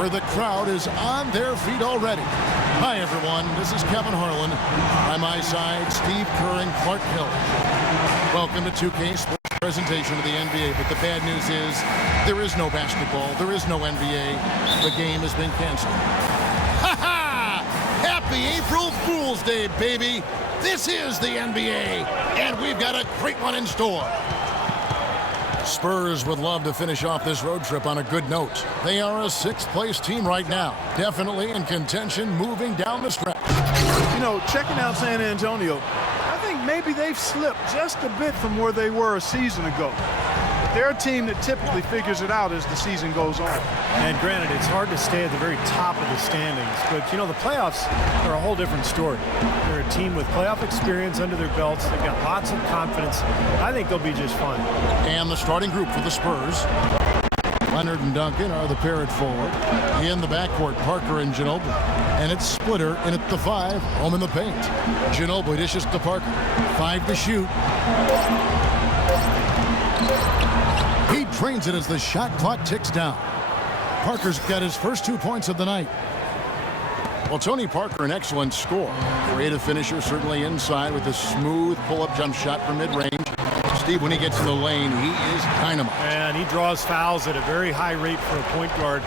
where the crowd is on their feet already. Hi, everyone. This is Kevin Harlan. By my side, Steve Kerr and Clark Hill. Welcome to 2K Sports presentation of the NBA. But the bad news is there is no basketball. There is no NBA. The game has been canceled. Ha ha! Happy April Fool's Day, baby. This is the NBA, and we've got a great one in store. Spurs would love to finish off this road trip on a good note. They are a 6th-place team right now, definitely in contention moving down the stretch. You know, checking out San Antonio, I think maybe they've slipped just a bit from where they were a season ago. But they're a team that typically figures it out as the season goes on. And granted, it's hard to stay at the very top of the standings, but you know, the playoffs are a whole different story. They're a team with playoff experience under their belts. They've got lots of confidence. I think they'll be just fine. And the starting group for the Spurs. Leonard and Duncan are the pair at forward. In the backcourt, Parker and Ginobili. And it's Splitter in at the 5, home in the paint. Ginobili dishes to Parker. 5 to shoot. He drains it as the shot clock ticks down. Parker's got his first 2 points of the night. Well, Tony Parker, an excellent scorer. Creative finisher, certainly inside with a smooth pull-up jump shot from mid-range. Steve, when he gets in the lane, he is dynamite. And he draws fouls at a very high rate for a point guard.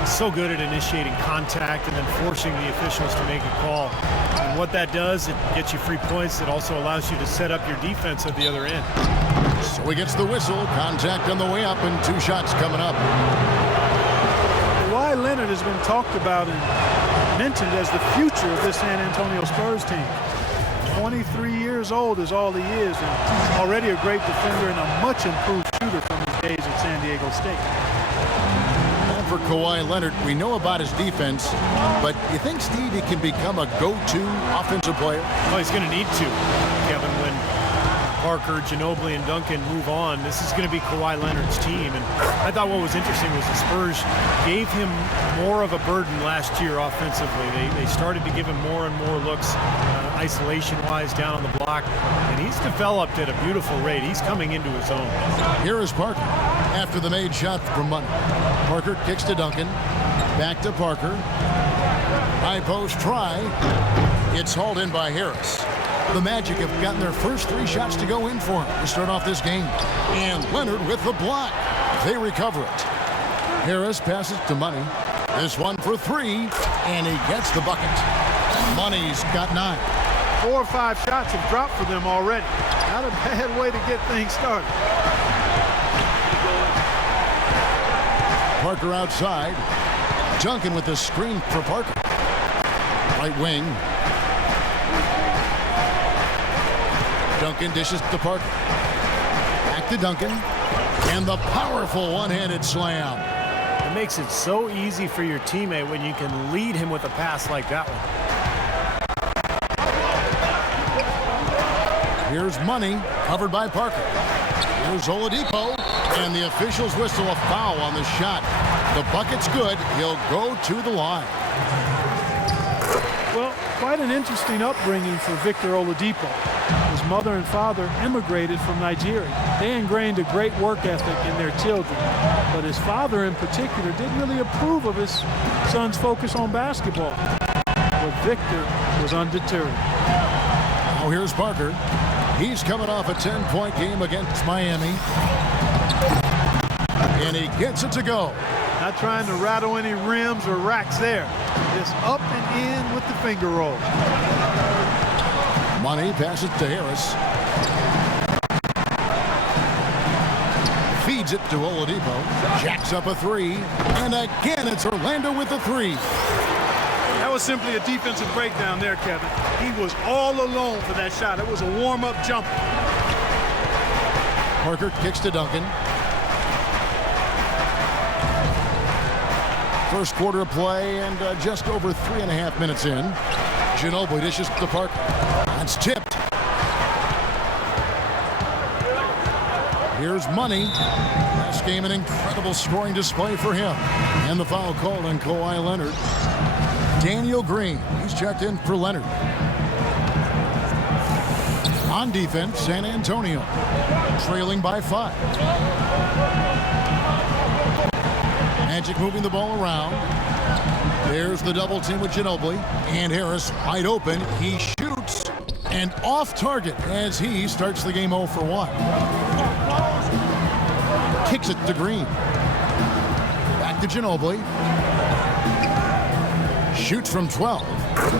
He's so good at initiating contact and then forcing the officials to make a call. And what that does, it gets you free points. It also allows you to set up your defense at the other end. So he gets the whistle. Contact on the way up and 2 shots coming up. Kawhi Leonard has been talked about and mentioned as the future of this San Antonio Spurs team. 23 years old is all he is, and already a great defender and a much improved shooter from his days at San Diego State. And for Kawhi Leonard, we know about his defense, but you think, Steve, he can become a go-to offensive player? Well, he's going to need to, Kevin, when Parker, Ginobili, and Duncan move on. This is going to be Kawhi Leonard's team. And I thought what was interesting was the Spurs gave him more of a burden last year offensively. They started to give him more and more looks isolation-wise down on the block. And he's developed at a beautiful rate. He's coming into his own. Here is Parker after the made shot from Money. Parker kicks to Duncan. Back to Parker. High post try. It's hauled in by Harris. The Magic have gotten their first 3 shots to go in for him to start off this game. And Leonard with the block. They recover it. Harris passes to Money. This one for 3, and he gets the bucket. Money's got 9. 4 or 5 shots have dropped for them already. Not a bad way to get things started. Parker outside. Duncan with the screen for Parker. Right wing. Duncan dishes to Parker. Back to Duncan. And the powerful one-handed slam. It makes it so easy for your teammate when you can lead him with a pass like that one. Here's Money, covered by Parker. Here's Oladipo, and the officials whistle a foul on the shot. The bucket's good. He'll go to the line. Well, quite an interesting upbringing for Victor Oladipo. His mother and father immigrated from Nigeria. They ingrained a great work ethic in their children. But his father in particular didn't really approve of his son's focus on basketball. But Victor was undeterred. Now here's Parker. He's coming off a 10-point game against Miami. And he gets it to go. Not trying to rattle any rims or racks there. Just up and in with the finger roll. Money passes to Harris. Feeds it to Oladipo. Jacks up a 3. And again, it's Orlando with the 3. That was simply a defensive breakdown there, Kevin. He was all alone for that shot. It was a warm-up jumper. Parker kicks to Duncan. First quarter of play and just over 3.5 minutes in. Ginobili dishes to Parker. That's tipped. Here's Money. Last game, an incredible scoring display for him. And the foul called on Kawhi Leonard. Daniel Green, he's checked in for Leonard. On defense, San Antonio, trailing by 5. Magic moving the ball around. There's the double team with Ginobili. And Harris wide open. He shoots. And off target as he starts the game 0 for 1. Kicks it to Green. Back to Ginobili. Shoots from 12.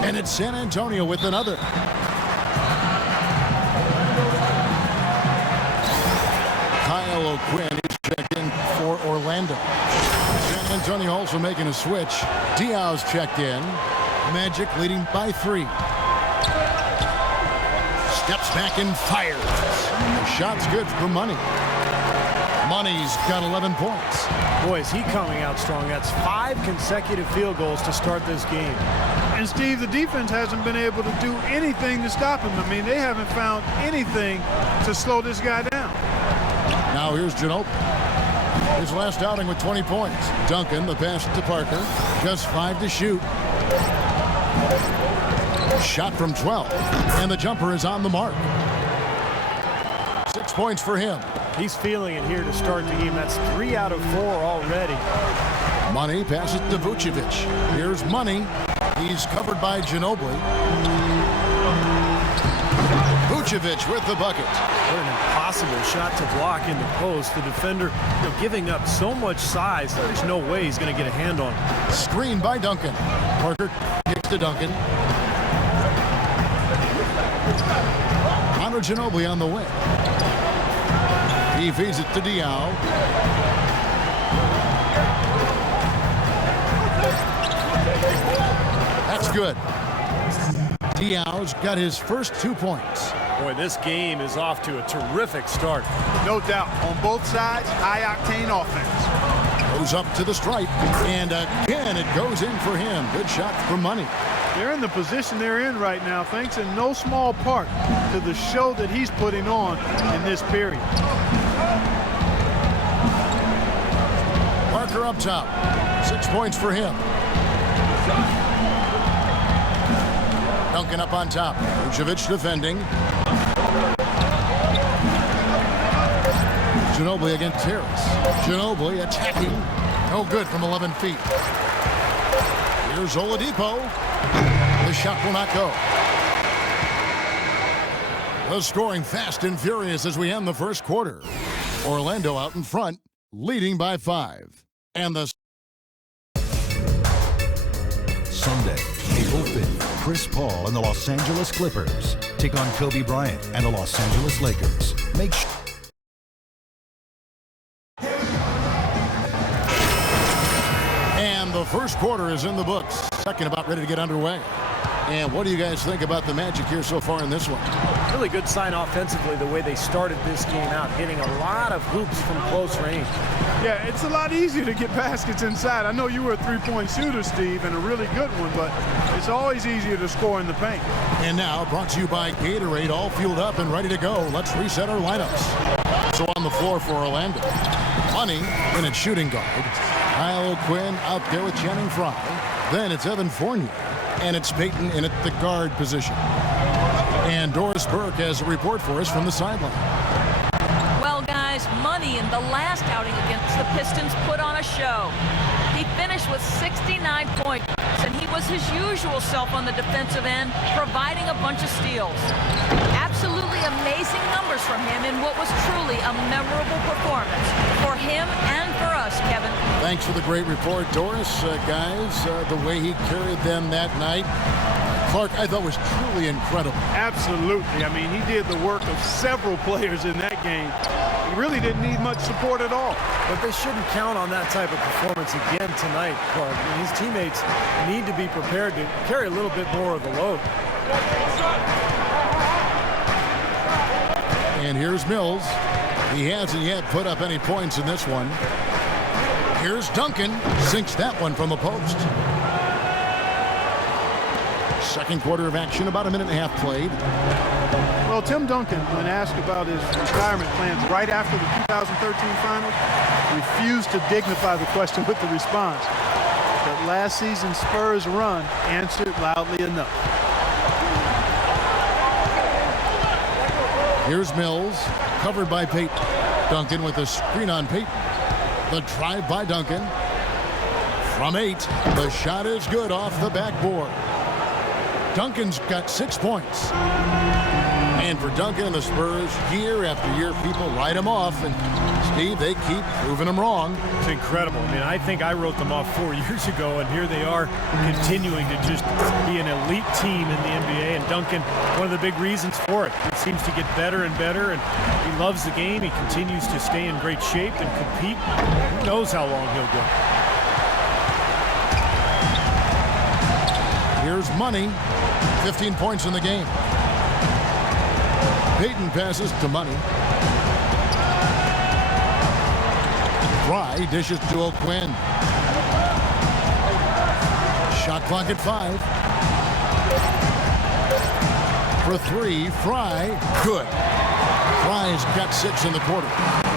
And it's San Antonio with another. Kyle O'Quinn is checked in for Orlando. San Antonio also making a switch. Diaz checked in. Magic leading by 3. Steps back and fires. The shot's good for Money. Money's got 11 points. Boy, is he coming out strong. That's 5 consecutive field goals to start this game. And Steve, the defense hasn't been able to do anything to stop him. I mean, they haven't found anything to slow this guy down. Now here's Ginobili. His last outing with 20 points. Duncan, the pass to Parker. Just 5 to shoot. Shot from 12. And the jumper is on the mark. 6 points for him. He's feeling it here to start the game. That's 3 out of 4 already. Money passes to Vucevic. Here's Money. He's covered by Ginobili. Vucevic with the bucket. What an impossible shot to block in the post. The defender giving up so much size. There's no way he's going to get a hand on it. Screen by Duncan. Parker kicks to Duncan. Manu Ginobili on the wing. He feeds it to Diaw. That's good. Diaw's got his first 2 points. Boy, this game is off to a terrific start. No doubt. On both sides, high-octane offense. Goes up to the stripe. And again, it goes in for him. Good shot for Money. They're in the position they're in right now, thanks in no small part to the show that he's putting on in this period. Parker up top. 6 points for him. Duncan up on top. Vucevic defending. Ginobili against Harris. Ginobili attacking. No good from 11 feet. Here's Oladipo. The shot will not go. The scoring fast and furious as we end the first quarter. Orlando out in front, leading by 5. And the Sunday, April 5th, Chris Paul and the Los Angeles Clippers take on Kobe Bryant and the Los Angeles Lakers. Make sure. And the first quarter is in the books. Second about ready to get underway. And what do you guys think about the Magic here so far in this one? Really good sign offensively the way they started this game out, hitting a lot of hoops from close range. Yeah, it's a lot easier to get baskets inside. I know you were a three-point shooter, Steve, and a really good one, but it's always easier to score in the paint. And now brought to you by Gatorade, all fueled up and ready to go. Let's reset our lineups. So on the floor for Orlando. Money in its shooting guard. Kyle O'Quinn out there with Channing Frye. Then it's Evan Fournier. And it's Peyton in at the guard position. And Doris Burke has a report for us from the sideline. Well, guys, Money in the last outing against the Pistons put on a show. He finished with 69 points, and he was his usual self on the defensive end, providing a bunch of steals. Absolutely amazing numbers from him in what was truly a memorable performance for him and for us, Kevin. Thanks for the great report, Doris. Guys, the way he carried them that night, Clark, I thought was truly incredible. Absolutely. I mean, he did the work of several players in that game. He really didn't need much support at all. But they shouldn't count on that type of performance again tonight, Clark. I mean, his teammates need to be prepared to carry a little bit more of the load. And here's Mills. He hasn't yet put up any points in this one. Here's Duncan. Sinks that one from the post. Second quarter of action, about a minute and a half played. Well, Tim Duncan, when asked about his retirement plans right after the 2013 finals, refused to dignify the question with the response. But last season's Spurs run answered loudly enough. Here's Mills, covered by Peyton. Duncan with a screen on Peyton. The drive by Duncan. From 8, the shot is good off the backboard. Duncan's got 6 points. And for Duncan and the Spurs, year after year, people write him off. And, Steve, they keep proving him wrong. It's incredible. I mean, I think I wrote them off 4 years ago, and here they are continuing to just be an elite team in the NBA. And Duncan, one of the big reasons for it. He seems to get better and better, and he loves the game. He continues to stay in great shape and compete. Who knows how long he'll go. Here's Money, 15 points in the game. Payton passes to Money. Fry dishes to O'Quinn. Shot clock at 5. For 3, Fry, good. Fry's got 6 in the quarter.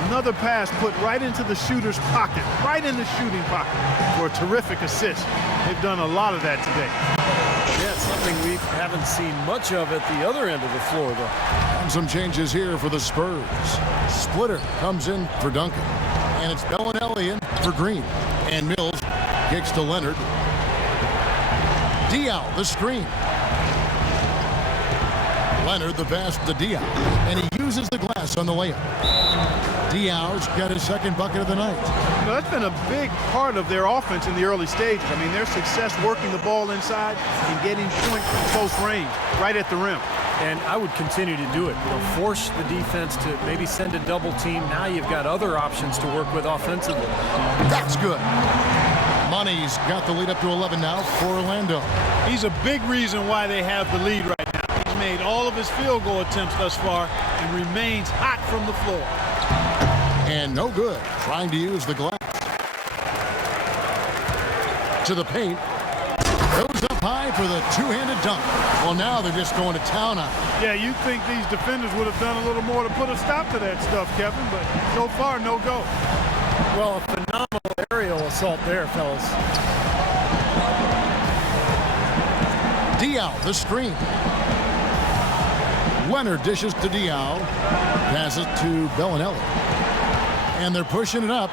Another pass put right into the shooter's pocket, right in the shooting pocket for a terrific assist. They've done a lot of that today. Yeah, it's something we haven't seen much of at the other end of the floor, though. And some changes here for the Spurs. Splitter comes in for Duncan. And it's Bellinelli in for Green. And Mills kicks to Leonard. Diaw, the screen. Leonard, the pass to Diaw. And he uses the glass on the layup. Diaw's got his second bucket of the night. You know, that's been a big part of their offense in the early stages. I mean, their success working the ball inside and getting points from close range, right at the rim. And I would continue to do it. You know, force the defense to maybe send a double team. Now you've got other options to work with offensively. That's good. Money's got the lead up to 11 now for Orlando. He's a big reason why they have the lead right now. He's made all of his field goal attempts thus far and remains hot from the floor. And no good, trying to use the glass. To the paint. Goes up high for the two-handed dunk. Well, now they're just going to town on it. Yeah, you'd think these defenders would have done a little more to put a stop to that stuff, Kevin, but so far, no go. Well, a phenomenal aerial assault there, fellas. Diaw, the screen. Leonard dishes to Diaw. Passes to Bellinelli. And they're pushing it up.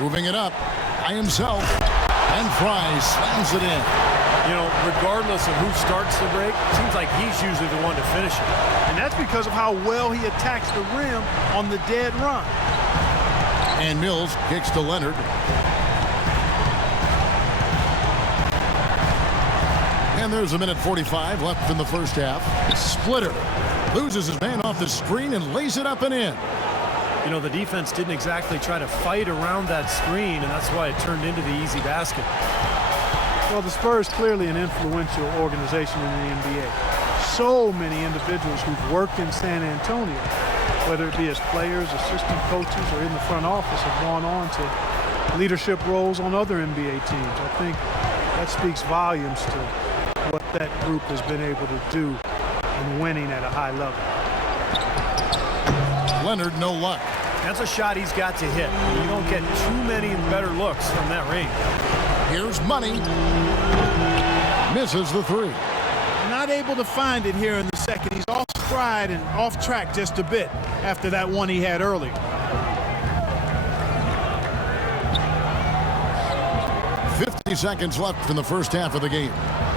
Moving it up by himself. And Fry slams it in. You know, regardless of who starts the break, it seems like he's usually the one to finish it. And that's because of how well he attacks the rim on the dead run. And Mills kicks to Leonard. And there's a minute 45 left in the first half. Splitter loses his man off the screen and lays it up and in. You know, the defense didn't exactly try to fight around that screen, and that's why it turned into the easy basket. Well, the Spurs clearly an influential organization in the NBA. So many individuals who've worked in San Antonio, whether it be as players, assistant coaches, or in the front office, have gone on to leadership roles on other NBA teams. I think that speaks volumes to what that group has been able to do in winning at a high level. Leonard, no luck. That's a shot he's got to hit. You don't get too many better looks from that range. Here's Money. Misses the 3. Not able to find it here in the second. He's off stride and off track just a bit after that one he had earlier. 50 seconds left in the first half of the game.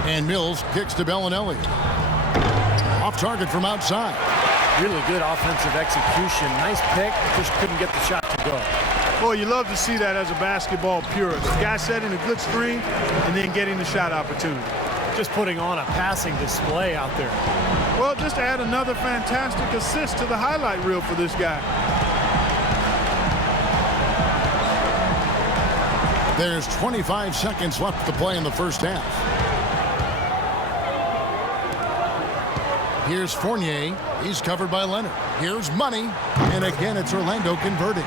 And Mills kicks to Bellinelli. Off target from outside. Really good offensive execution. Nice pick, just couldn't get the shot to go. Boy, you love to see that as a basketball purist. The guy setting a good screen and then getting the shot opportunity. Just putting on a passing display out there. Well, just add another fantastic assist to the highlight reel for this guy. There's 25 seconds left to play in the first half. Here's Fournier. He's covered by Leonard. Here's Money. And again, it's Orlando converting.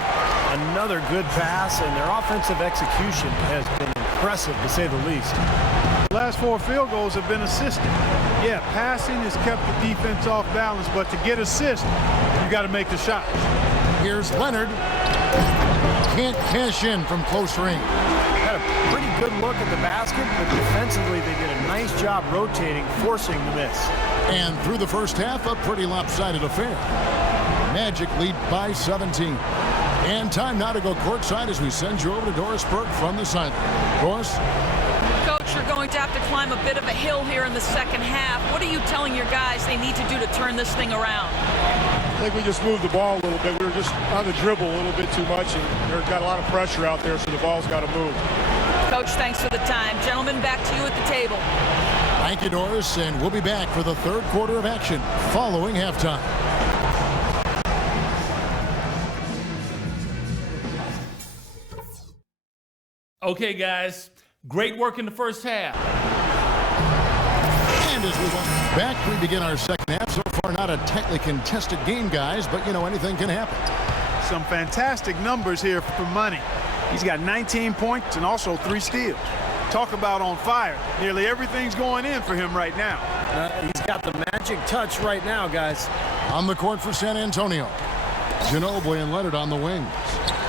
Another good pass, and their offensive execution has been impressive, to say the least. The last 4 field goals have been assisted. Yeah, passing has kept the defense off balance, but to get assists, you got to make the shot. Here's Leonard. Can't cash in from close range. Had a pretty good look at the basket, but defensively they did a nice job rotating, forcing the miss. And through the first half, a pretty lopsided affair. Magic lead by 17. And time now to go courtside as we send you over to Doris Burke from the sideline. Doris? Coach, you're going to have to climb a bit of a hill here in the second half. What are you telling your guys they need to do to turn this thing around? I think we just moved the ball a little bit. We were just on the dribble a little bit too much, and they've got a lot of pressure out there, so the ball's got to move. Coach, thanks for the time. Gentlemen, back to you at the table. Thank you, Doris, and we'll be back for the third quarter of action following halftime. Okay, guys, great work in the first half. And as we welcome back, we begin our second half. So far, not a tightly contested game, guys, but, you know, anything can happen. Some fantastic numbers here for Money. He's got 19 points and also 3 steals. Talk about on fire. Nearly everything's going in for him right now. He's got the magic touch right now, guys. On the court for San Antonio, Ginobili and Leonard on the wings.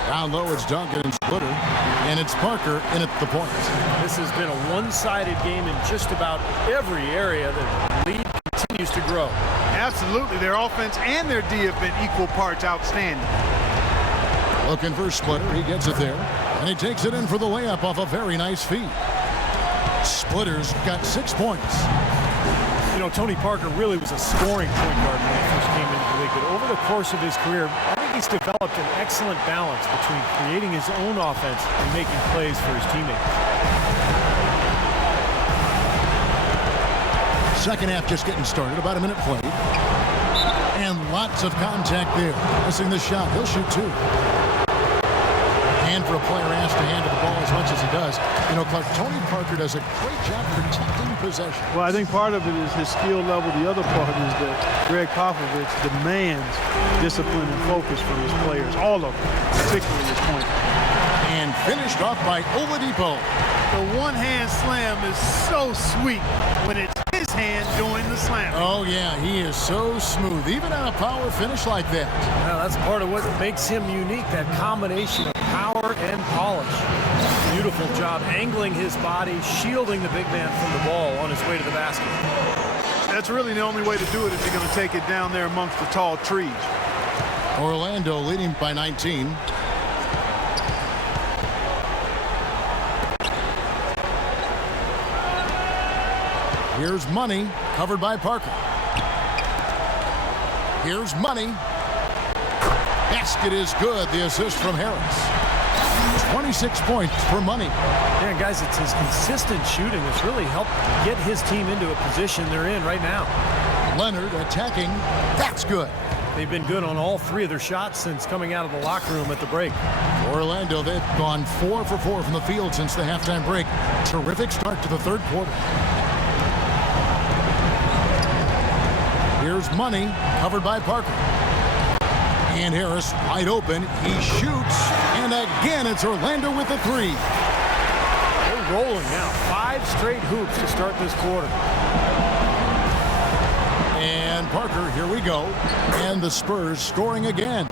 Down low, it's Duncan and Splitter, and it's Parker in at the point. This has been a one-sided game in just about every area. The lead continues to grow. Absolutely. Their offense and their D have been equal parts outstanding. Looking for Splitter. He gets it there, and he takes it in for the layup off a very nice feed. Splitter's got 6 points. You know, Tony Parker really was a scoring point guard when he first came into the league, but over the course of his career, I think he's developed an excellent balance between creating his own offense and making plays for his teammates. Second half just getting started, about a minute played. And lots of contact there. Missing the shot. He'll shoot 2. And for a player asked to handle the ball as much as he does, you know, Clark, Tony Parker does a great job protecting possession. Well, I think part of it is his skill level. The other part is that Greg Popovich demands discipline and focus from his players, all of them, particularly his point. And finished off by Oladipo. The one-hand slam is so sweet when it's his hand doing the slam. Oh, yeah, he is so smooth, even on a power finish like that. Well, that's part of what makes him unique, that combination of power and polish. Beautiful job angling his body, shielding the big man from the ball on his way to the basket. That's really the only way to do it if you're going to take it down there amongst the tall trees. Orlando leading by 19. Here's Money, covered by Parker. Here's Money. Basket is good. The assist from Harris. 26 points for Money. Yeah, guys, it's his consistent shooting that's really helped get his team into a position they're in right now. Leonard attacking. That's good. They've been good on all 3 of their shots since coming out of the locker room at the break. Orlando, they've gone 4 for 4 from the field since the halftime break. Terrific start to the third quarter. Here's Money, covered by Parker. And Harris wide open. He shoots, and again it's Orlando with the 3. They're rolling now. 5 straight hoops to start this quarter. And Parker, here we go. And the Spurs scoring again.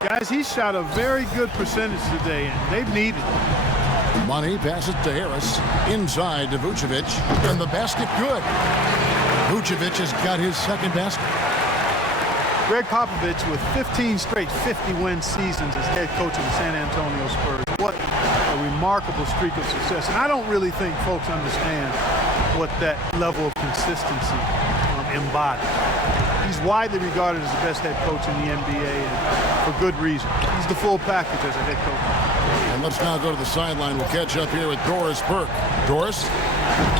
Guys, he shot a very good percentage today, and they've needed it. Money passes to Harris. Inside to Vucevic. And the basket good. Vucevic has got his second basket. Greg Popovich with 15 straight 50-win seasons as head coach of the San Antonio Spurs. What a remarkable streak of success. And I don't really think folks understand what that level of consistency embodies. He's widely regarded as the best head coach in the NBA, and for good reason. He's the full package as a head coach. And let's now go to the sideline. We'll catch up here with Doris Burke. Doris?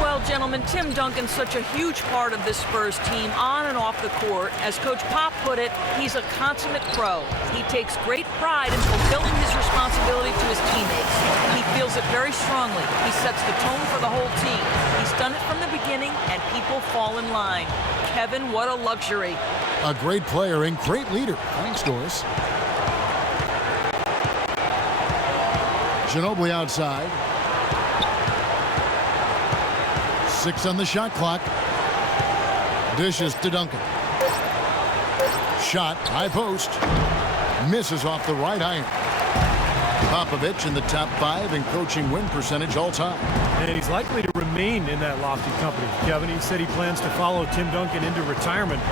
Well, gentlemen, Tim Duncan's such a huge part of this Spurs team on and off the court. As Coach Pop put it, he's a consummate pro. He takes great pride in fulfilling his responsibility to his teammates. He feels it very strongly. He sets the tone for the whole team. He's done it from the beginning, and people fall in line. Kevin, what a luxury. A great player and great leader. Thanks, Doris. Ginobili outside. 6 on the shot clock. Dishes to Duncan. Shot, high post. Misses off the right iron. Popovich in the top 5 in coaching win percentage all time. And he's likely to remain in that lofty company. Kevin, he said he plans to follow Tim Duncan into retirement.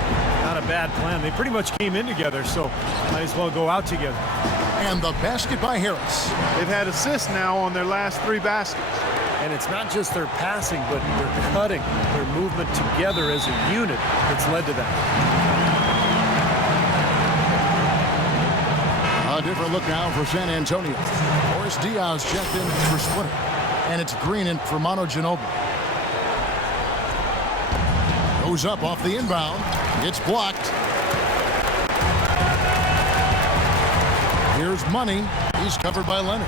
Not a bad plan. They pretty much came in together, so might as well go out together. And the basket by Harris. They've had assists now on their last 3 baskets. And it's not just their passing, but their cutting, their movement together as a unit that's led to that. A different look now for San Antonio. Boris Diaz checked in for Splinter. And it's Green in for Manu Ginobili. Goes up off the inbound. It's blocked. Here's Money. He's covered by Leonard.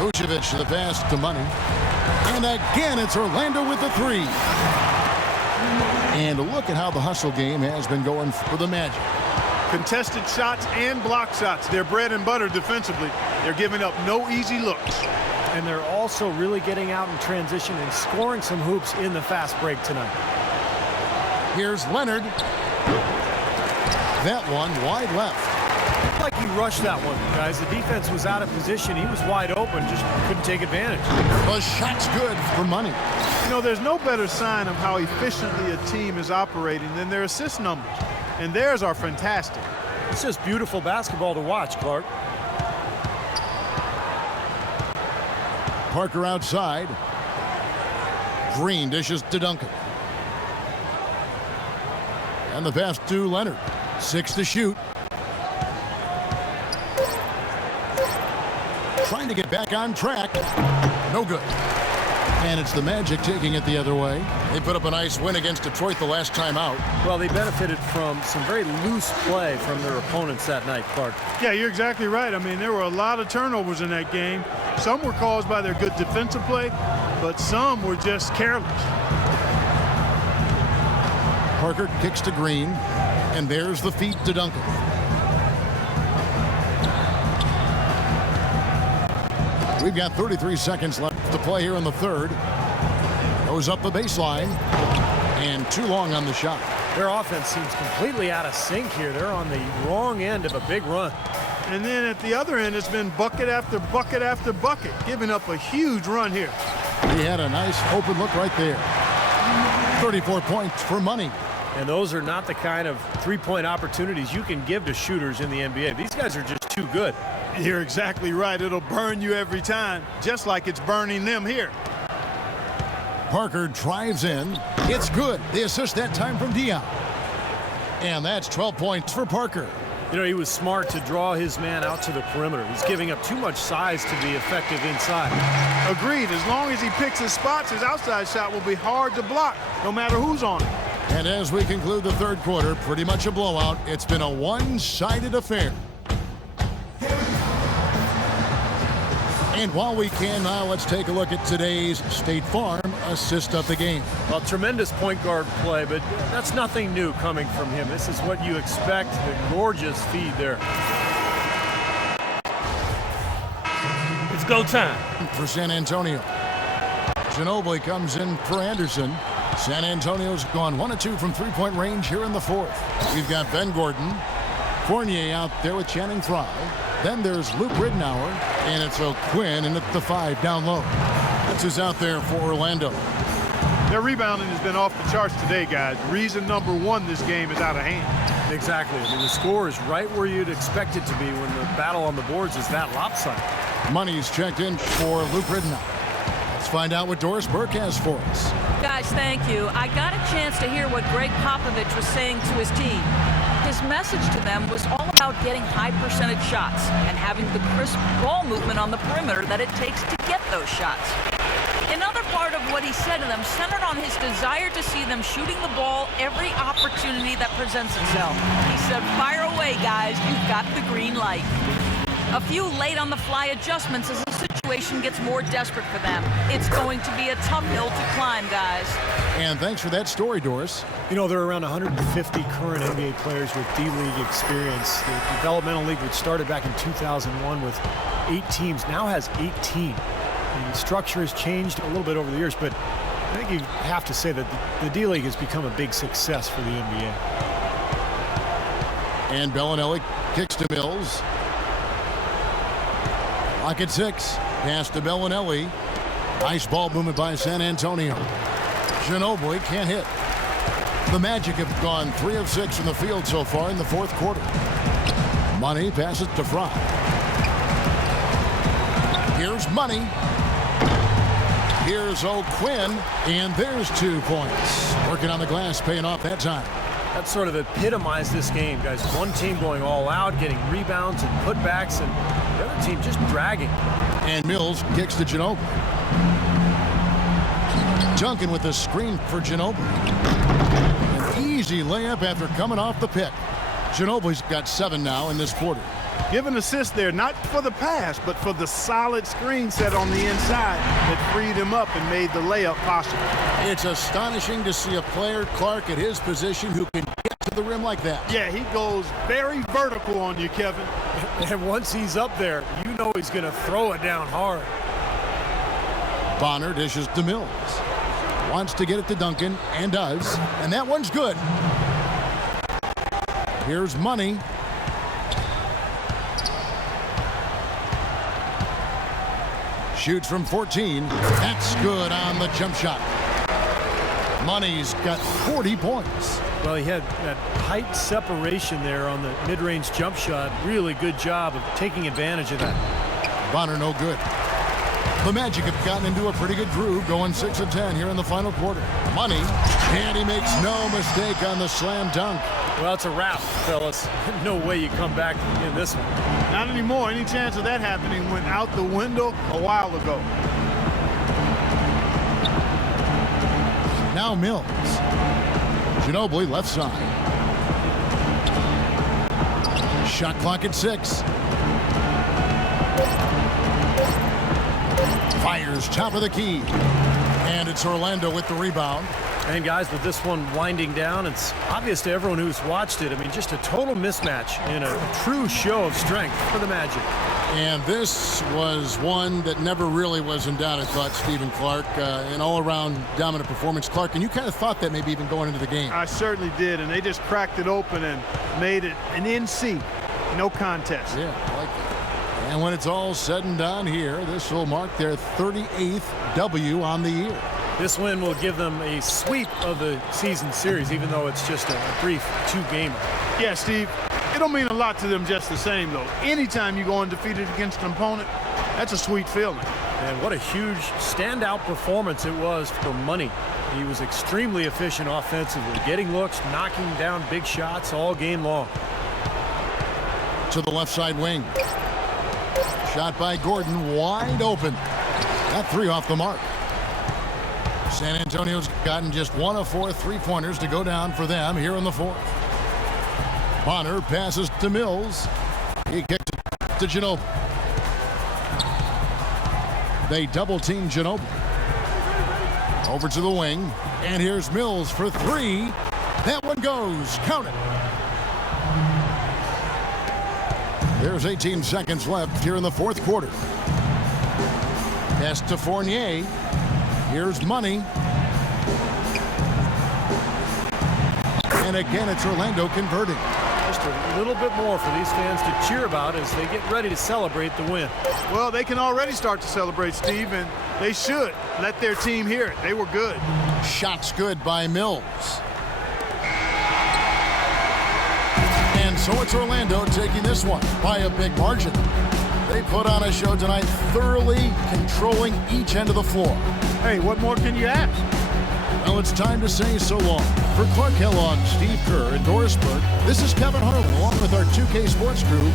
Vucevic to the pass to Money. And again, it's Orlando with the 3. And look at how the hustle game has been going for the Magic. Contested shots and block shots. They're bread and butter defensively. They're giving up no easy looks. And they're also really getting out in transition and scoring some hoops in the fast break tonight. Here's Leonard. That one wide left. Like he rushed that one, guys. The defense was out of position. He was wide open, just couldn't take advantage. The shot's good for Money. You know, there's no better sign of how efficiently a team is operating than their assist numbers. And theirs are fantastic. It's just beautiful basketball to watch, Clark. Parker outside. Green dishes to Duncan. And the pass to Leonard. 6 to shoot. Trying to get back on track. No good. And it's the Magic taking it the other way. They put up a nice win against Detroit the last time out. Well, they benefited from some very loose play from their opponents that night, Clark. Yeah, you're exactly right. I mean, there were a lot of turnovers in that game. Some were caused by their good defensive play, but some were just careless. Parker kicks to Green, and there's the feed to Duncan. We've got 33 seconds left to play here in the third. Goes up the baseline, and too long on the shot. Their offense seems completely out of sync here. They're on the wrong end of a big run. And then at the other end, it's been bucket after bucket after bucket, giving up a huge run here. He had a nice open look right there. 34 points for Money. And those are not the kind of three-point opportunities you can give to shooters in the NBA. These guys are just too good. You're exactly right. It'll burn you every time, just like it's burning them here. Parker drives in. It's good. The assist that time from Dion. And that's 12 points for Parker. You know, he was smart to draw his man out to the perimeter. He's giving up too much size to be effective inside. Agreed. As long as he picks his spots, his outside shot will be hard to block, no matter who's on it. And as we conclude the third quarter, pretty much a blowout. It's been a one-sided affair. And while we can now, let's take a look at today's State Farm assist of the game. Well, tremendous point guard play, but that's nothing new coming from him. This is what you expect. The gorgeous feed there. It's go time. For San Antonio. Ginobili comes in for Anderson. San Antonio's gone 1 of 2 from three-point range here in the fourth. We've got Ben Gordon. Fournier out there with Channing Frye. Then there's Luke Ridnour, and it's O'Quinn, and at the 5 down low. That's who's out there for Orlando. Their rebounding has been off the charts today, guys. Reason number 1, this game is out of hand. Exactly. I mean, the score is right where you'd expect it to be when the battle on the boards is that lopsided. Money's checked in for Luke Ridnour. Let's find out what Doris Burke has for us. Guys, thank you. I got a chance to hear what Greg Popovich was saying to his team. His message to them was all about getting high percentage shots and having the crisp ball movement on the perimeter that it takes to get those shots. Another part of what he said to them centered on his desire to see them shooting the ball every opportunity that presents itself. He said, fire away, guys. You've got the green light. A few late-on-the-fly adjustments as the situation gets more desperate for them. It's going to be a tough hill to climb, guys. And thanks for that story, Doris. You know, there are around 150 current NBA players with D-League experience. The developmental league, which started back in 2001 with 8 teams, now has 18. The structure has changed a little bit over the years, but I think you have to say that the D-League has become a big success for the NBA. And Bellinelli kicks to Mills. Lock at 6. Pass to Bellinelli. Nice ball movement by San Antonio. Ginobili can't hit. The Magic have gone 3 of 6 from the field so far in the fourth quarter. Money passes to Frye. Here's Money. Here's O'Quinn, and there's 2 points. Working on the glass, paying off that time. That sort of epitomized this game, guys. One team going all out, getting rebounds and putbacks, and the other team just dragging. And Mills kicks to Ginobili. Duncan with the screen for Ginobili. An easy layup after coming off the pick. Ginobili's got 7 now in this quarter. Give an assist there, not for the pass, but for the solid screen set on the inside that freed him up and made the layup possible. It's astonishing to see a player, Clark, at his position who can get to the rim like that. Yeah, he goes very vertical on you, Kevin. And once he's up there, you know he's going to throw it down hard. Bonner dishes to Mills. Wants to get it to Duncan, and does. And that one's good. Here's Money. Shoots from 14. That's good on the jump shot. Money's got 40 points. Well, he had that height separation there on the mid-range jump shot. Really good job of taking advantage of that. Bonner no good. The Magic have gotten into a pretty good groove, going 6 of 10 here in the final quarter. Money, and he makes no mistake on the slam dunk. Well, it's a wrap, fellas. No way you come back in this one. Not anymore. Any chance of that happening went out the window a while ago. Now Mills. Ginobili left side. Shot clock at 6. Fires top of the key. And it's Orlando with the rebound. And guys, with this one winding down, it's obvious to everyone who's watched it. I mean, just a total mismatch in a true show of strength for the Magic. And this was one that never really was in doubt, I thought, Stephen Clark. An all-around dominant performance. Clark, and you kind of thought that maybe even going into the game. I certainly did, and they just cracked it open and made it an NC. No contest. Yeah, I like that. And when it's all said and done here, this will mark their 38th W on the year. This win will give them a sweep of the season series, even though it's just a brief 2-gamer. Yeah, Steve, it don't mean a lot to them just the same, though. Anytime you go undefeated against an opponent, that's a sweet feeling. And what a huge standout performance it was for Money. He was extremely efficient offensively, getting looks, knocking down big shots all game long. To the left side wing. Shot by Gordon, wide open. That 3 off the mark. San Antonio's gotten just 1 of 4 3-pointers to go down for them here in the 4th. Bonner passes to Mills. He kicked it to Ginobili. They double-team Ginobili. Over to the wing. And here's Mills for 3. That one goes. Count it. There's 18 seconds left here in the 4th quarter. Pass to Fournier. Here's Money. And again, it's Orlando converting. Just a little bit more for these fans to cheer about as they get ready to celebrate the win. Well, they can already start to celebrate, Steve, and they should let their team hear it. They were good. Shots good by Mills. And so it's Orlando taking this one by a big margin. They put on a show tonight, thoroughly controlling each end of the floor. Hey, what more can you ask? Well, it's time to say so long. For Clark Kellogg, Steve Kerr, and Doris Burke, this is Kevin Harlan along with our 2K Sports crew